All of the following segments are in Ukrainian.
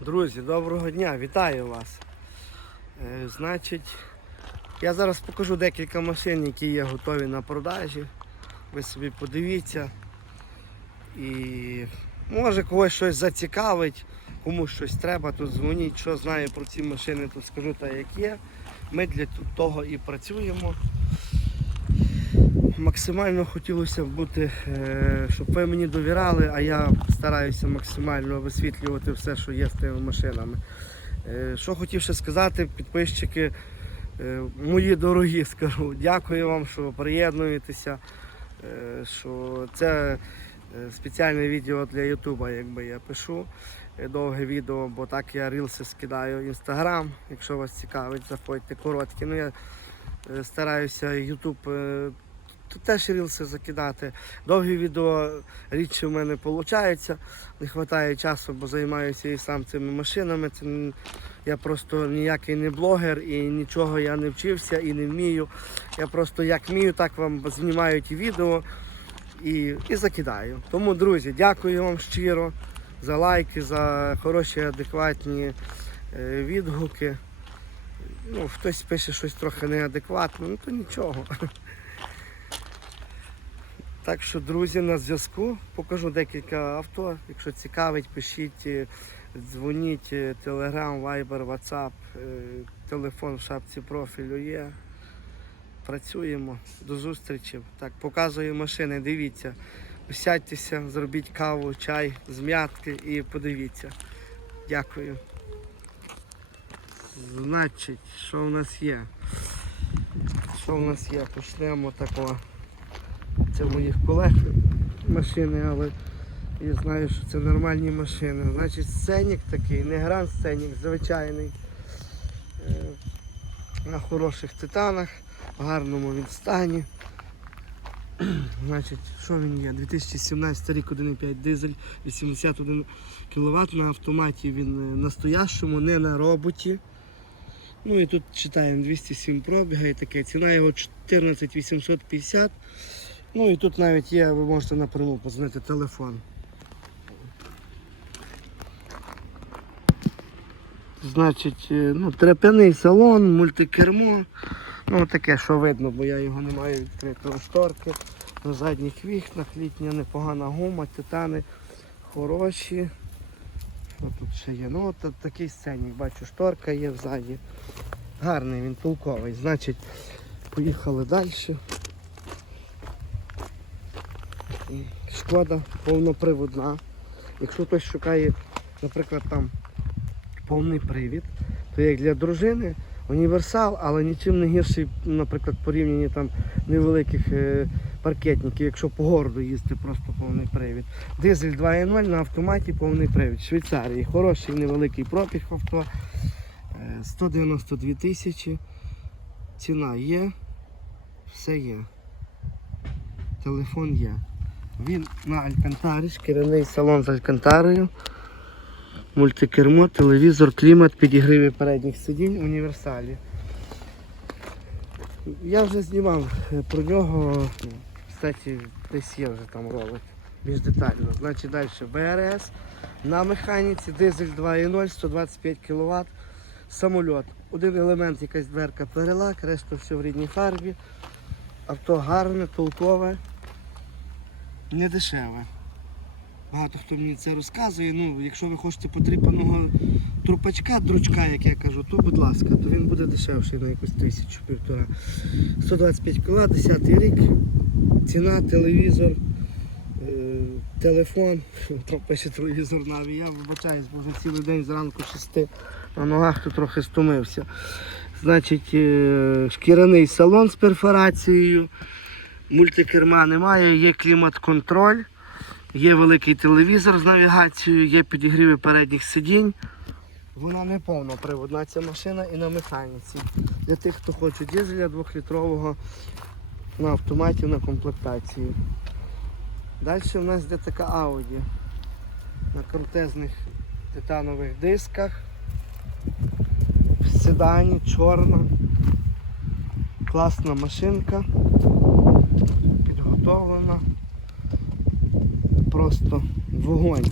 Друзі, доброго дня, вітаю вас. Е, значить, я зараз покажу декілька машин, які є готові на продажі. Ви собі подивіться. І може когось щось зацікавить, комусь щось треба, то дзвоніть, що знаю про ці машини, то скажу так, як є. Ми для того і працюємо. Максимально хотілося бути, е, щоб ви мені довіряли, а я стараюся максимально висвітлювати все, що є з тими машинами. Е, Що хотів ще сказати, підписчики, е, мої дорогі, скажу, дякую вам, що приєднуєтеся, що це спеціальне відео для Ютуба, якби я пишу. Довге відео, бо так я рілси скидаю в інстаграм. Якщо вас цікавить, заходьте короткі. Ну я стараюся Ютуб Тут теж рілси закидати. Довгі відео рідше в мене виходить. Не вистачає часу, бо займаюся і сам цими машинами. Це я просто ніякий не блогер і нічого я не вчився і не вмію. Я просто як вмію, так вам знімаю ті відео і, і закидаю. Тому, друзі, дякую вам щиро за лайки, за хороші, адекватні е, відгуки. Ну, хтось пише щось трохи неадекватно, ну то нічого. Так що, друзі, на зв'язку покажу декілька авто. Якщо цікавить, пишіть, е, дзвоніть, е, Telegram, Viber, WhatsApp, е, телефон в шапці профілю є. Працюємо. До зустрічі. Так, показую машини, дивіться. Сядьтеся, зробіть каву, чай з м'ятки і подивіться. Дякую. Значить, що в нас є? Що в нас є? Почнемо такого. Це в моїх колег машини, але я знаю, що це нормальні машини. Значить, сценік такий, не гранд сценік, звичайний. Е, На хороших титанах, в гарному він стані. Значить, що він є? 2017 рік 1,5 дизель, 81 кВт на автоматі він е, настоящому, не на роботі. Ну і тут читаємо 207 пробіга і таке. Ціна його 14 850. Ну і тут навіть є, ви можете напряму позвонити телефон. Значить, е, ну, треп'яний салон, мультикермо. Ну таке, що видно, бо я його не маю відкритого шторки. На задніх вікнах літня непогана гума, титани хороші. Що тут ще є? Ну от такий сценік, бачу, шторка є ззаді. Гарний він толковий. Значить, поїхали далі. Шкода повноприводна. Якщо хтось шукає, наприклад, там повний привід, то як для дружини універсал, але нічим не гірший, наприклад, порівнянні там невеликих е, паркетників, якщо по городу їздити просто повний привід. Дизель 2.0 на автоматі повний привід. Швейцарії. Хороший невеликий пробіг авто. Е, 192 тисячі. Ціна є. Все є. Телефон є. Він на Алькантарі, шкіряний салон з Алькантарою. Мультикермо, телевізор, клімат, підігріві передніх сидінь, універсалі. Я вже знімав е, про нього, кстати, десь є вже там ролик, більш детально. Значить далі БРС на механіці, дизель 2.0, 125 кВт, самольот. Один елемент, якась дверка перелак, решта все в рідній фарбі. Авто гарне, толкове, не дешеве. Багато хто мені це розказує. Ну, якщо ви хочете потріпаного трупачка, дручка, як я кажу, то будь ласка, то він буде дешевший на якусь тисячу півтора. 125 кВт, 10 рік, ціна, телевізор, е, телефон, там пише телевізор навіть. Я вибачаюсь, бо вже цілий день зранку 6 на ногах то трохи стомився. Значить, е, шкіряний салон з перфорацією, мультикерма немає, є клімат-контроль. Є великий телевізор з навігацією, є підігріви передніх сидінь. Вона не повноприводна ця машина і на механіці. Для тих, хто хоче дизеля 2-літрового на автоматі на комплектації. Далі в нас йде така Audi на крутезних титанових дисках. В седані, чорна. Класна машинка. Підготовлена просто вогонь.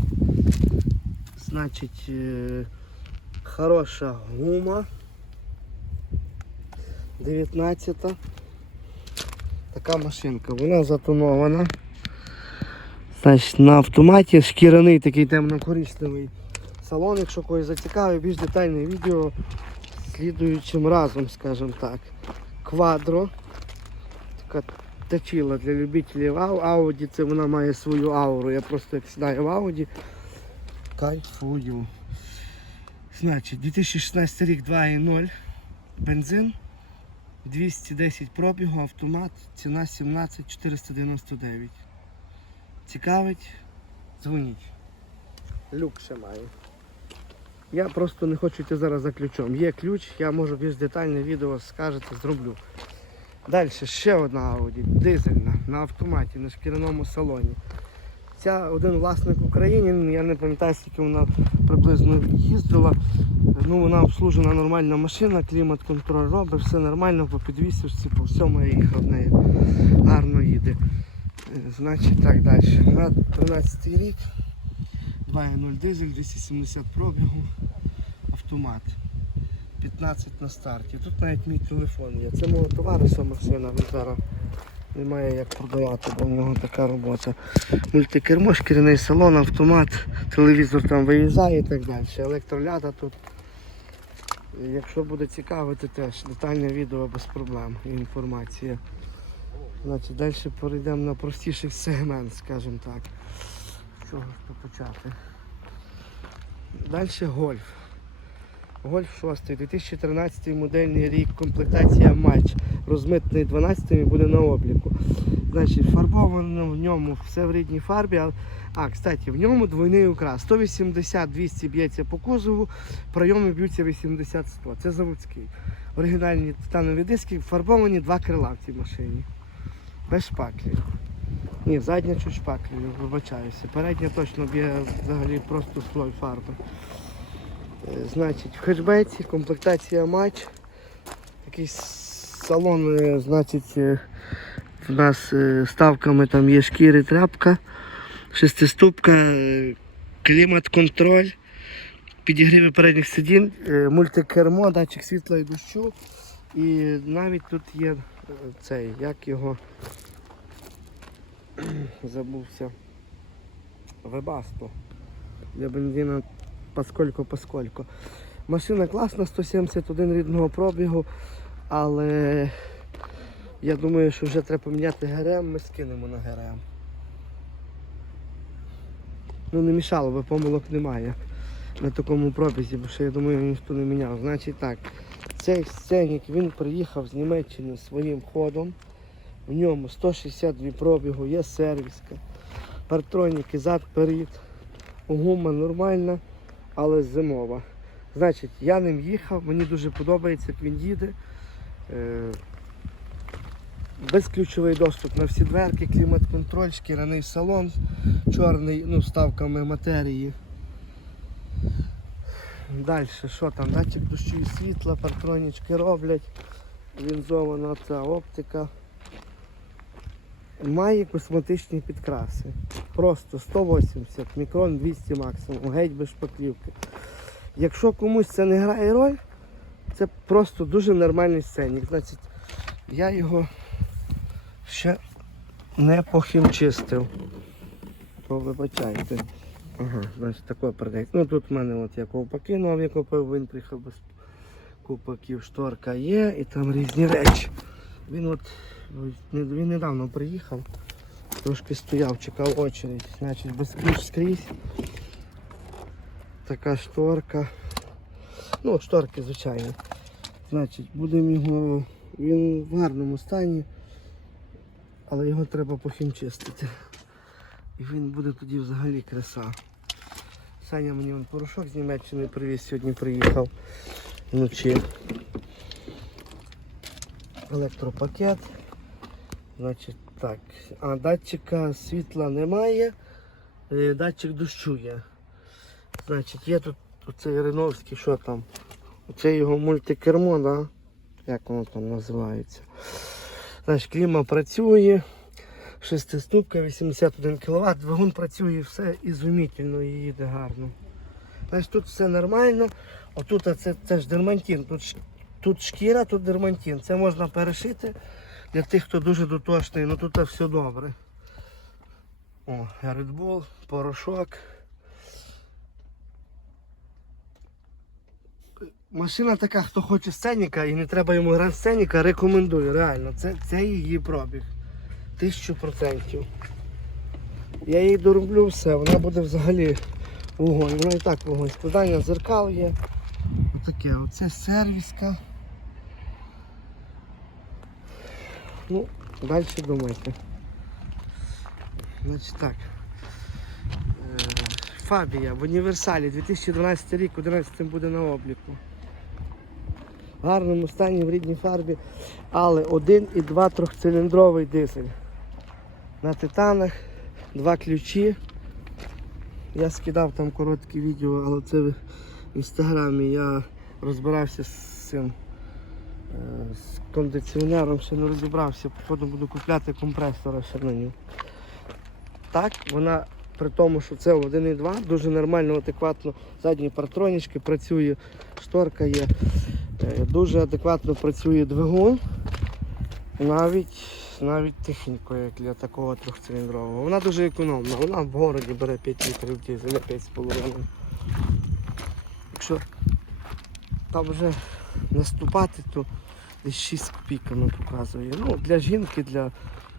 Значить, е, хороша гума. 19. Така машинка. Вона затонована. Значить, на автоматі шкіряний такий темно-коричневий салон, якщо когось зацікавить, більш детальне відео слідуючим разом, скажімо так. Квадро. Така тачила для любителів Ау- Ауді, це вона має свою ауру. Я просто як сідаю в Ауді. Кайфую. Значить, 2016 рік 2.0. Бензин. 210 пробігу, автомат, ціна 17 499. Цікавить? Дзвоніть. Люк ще має. Я просто не хочу йти зараз за ключом. Є ключ, я можу більш детальне відео скажете, зроблю. Далі ще одна Audi, дизельна, на автоматі, на шкіряному салоні. Ця один власник України, я не пам'ятаю, скільки вона приблизно їздила. Ну, вона обслужена нормальна машина, клімат-контроль робить, все нормально, по підвісочці, по всьому я їхав в неї. Гарно їде. Значить так далі. На 13 рік. 2.0 дизель, 270 пробігу, автомат. 15 на старті. Тут навіть мій телефон є. Це мого товариша машина, він зараз немає як продавати, бо в нього така робота. Мультикермо, шкіряний салон, автомат, телевізор там виїжджає і так далі. Електроляда тут. Якщо буде цікавити, теж детальне відео без проблем і інформація. Значить, далі перейдемо на простіший сегмент, скажімо так. З чого ж почати? Далі гольф. Гольф 6, 2013 модельний рік, комплектація матч. Розмитний 12 і буде на обліку. Значить, фарбовано в ньому все в рідній фарбі. А, а кстати, в ньому двойний окрас. 180-200 б'ється по кузову, прийоми б'ються 80-100. Це заводський. Оригінальні титанові диски, фарбовані два крила в цій машині. Без шпаклів. Ні, задня чуть шпаклів, вибачаюся. Передня точно б'є взагалі просто слой фарби. Е, Значить, в хетчбеці комплектація матч. Такий салон, е, значить, е, в нас е, ставками там є шкіри тряпка, шестиступка, е, клімат-контроль, підігріви передніх сидінь, е, мультикермо, датчик світла і дощу. І навіть тут є е, цей, як його забувся. Вебасто. Для бензина поскольку поскольку. Машина класна, 171 рідного пробігу, але я думаю, що вже треба поміняти ГРМ, ми скинемо на ГРМ. Ну не мішало би, помилок немає на такому пробізі, бо ще я думаю, ніхто не міняв. Значить так, цей сценік він приїхав з Німеччини своїм ходом. В ньому 162 пробігу, є сервіска, партроніки зад перед, гума нормальна, але зимова. Значить, я ним їхав, мені дуже подобається, як він їде. Е, Безключовий доступ на всі дверки, клімат-контроль, шкіряний салон, чорний, ну, ставками матерії. Далі, що там? Датчик дощу і світла, партронічки роблять, лінзована ця оптика. Має косметичні підкраси. Просто 180, мікрон 200 максимум, геть без шпаклівки. Якщо комусь це не грає роль, це просто дуже нормальний сценік. Значить, я його ще не похімчистив. То вибачайте. Ага, значить таке передається. Ну тут в мене от я ковпаки нові купив, він приїхав без ковпаків, шторка є і там різні речі. Він от він недавно приїхав, трошки стояв, чекав очередь. Значить, без ключ скрізь. Така шторка. Ну, шторки, звичайно. Значить, будемо його. Він в гарному стані, але його треба похімчистити. І він буде тоді взагалі краса. Саня мені вон порошок з Німеччини привіз, сьогодні приїхав вночі. Електропакет. Значить так. А датчика світла немає. Е, Датчик дощу є. Значить, є тут оцей Реновський, що там? Оце його мультикермо, да? як воно там називається. Значить, кліма працює. Шестиступка, 81 кВт, двигун працює все ізумітельно і їде гарно. Значить, тут все нормально. Отут це, це ж дермантин. Тут, тут шкіра, тут дермантин. Це можна перешити для тих, хто дуже дотошний. Ну тут все добре. О, Bull, порошок. Машина така, хто хоче сценіка і не треба йому гранд сценіка, рекомендую, реально. Це, це її пробіг. Тисячу процентів. Я її дороблю все, вона буде взагалі вогонь. Вона і так вогонь. Складання зеркал є. Отаке, оце сервіска. Ну, далі думайте. Значить так. Е, Фабія в універсалі 2012 рік, 11 буде на обліку. В гарному стані в рідній фарбі, але 1,2 трьохциліндровий дизель. На титанах, два ключі. Я скидав там коротке відео, але це в інстаграмі я розбирався з цим з кондиціонером, ще не розібрався, походу буду купляти компресора ще на нього. Так, вона при тому, що це 1,2, дуже нормально, адекватно задні партронічки працює, шторка є, е, дуже адекватно працює двигун. Навіть, навіть тихенько, як для такого трьохциліндрового. Вона дуже економна, вона в городі бере 5 літрів дизеля, 5,5. Якщо там вже наступати, то десь 6 копійками показує. Ну, для жінки, для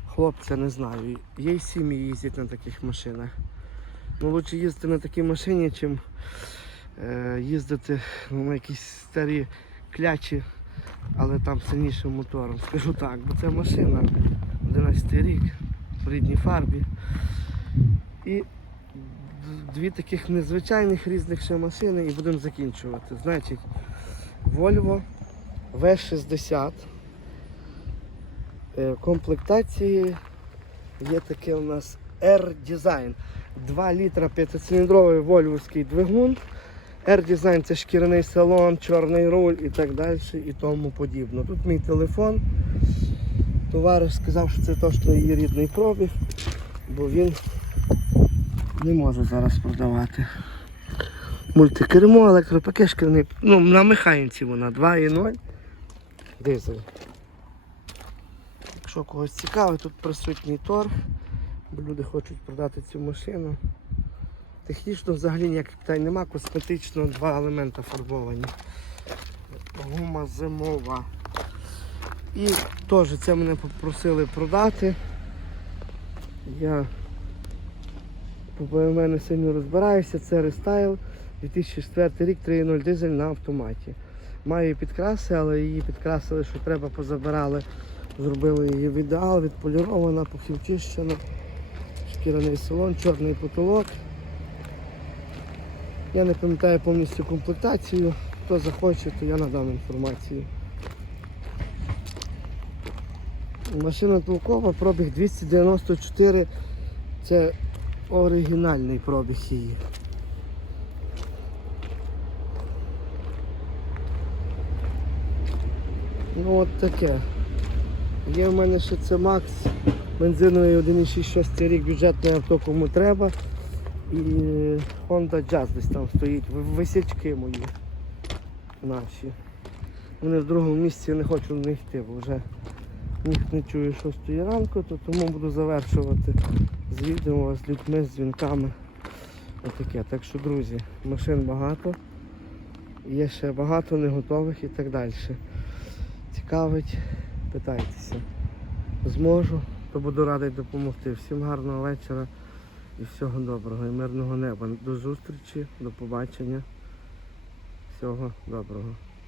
хлопця не знаю. Є й сім'ї їздять на таких машинах. Ну, лучше їздити на такій машині, чим е, їздити на якісь старі клячі, але там сильнішим мотором. Скажу так, бо це машина 11 рік в рідній фарбі. І дві таких незвичайних різних ще машини і будемо закінчувати. Значить, Volvo V60. Е, Комплектації є таке у нас R-Design. 2 літра 5-циліндровий вольвовський двигун. R-Design це шкіряний салон, чорний руль і так далі і тому подібне. Тут мій телефон. Товариш сказав, що це точно її рідний пробіг, бо він не може зараз продавати. Мультикермо, електропакет шкіряний. Ну, на механіці вона 2.0 дизель. Якщо когось цікавить, тут присутній торг, бо люди хочуть продати цю машину. Технічно взагалі ніяких питань нема, косметично два елемента фарбовані. Гума зимова. І теж це мене попросили продати. Я по мене сильно розбираюся, це рестайл 2004 рік 3.0 дизель на автоматі. Має підкраси, але її підкрасили, що треба, позабирали. Зробили її в ідеал, відполірована, похівчищена, шкіряний салон, чорний потолок. Я не пам'ятаю повністю комплектацію. Хто захоче, то я надам інформацію. Машина толкова, пробіг 294. Це оригінальний пробіг її. Ну от таке. Є в мене ще це Макс, бензиновий 1,6 рік бюджетне авто кому треба. І Honda Jazz десь там стоїть, висячки мої наші. Вони в другому місці я не хочу них йти, бо вже ніхто не чує 6 ранку, то тому буду завершувати з відео, з людьми, з дзвінками. Отаке. Так що, друзі, машин багато, є ще багато неготових і так далі. Цікавить, питайтеся. Зможу, то буду радий допомогти. Всім гарного вечора і всього доброго і мирного неба. До зустрічі, до побачення. Всього доброго.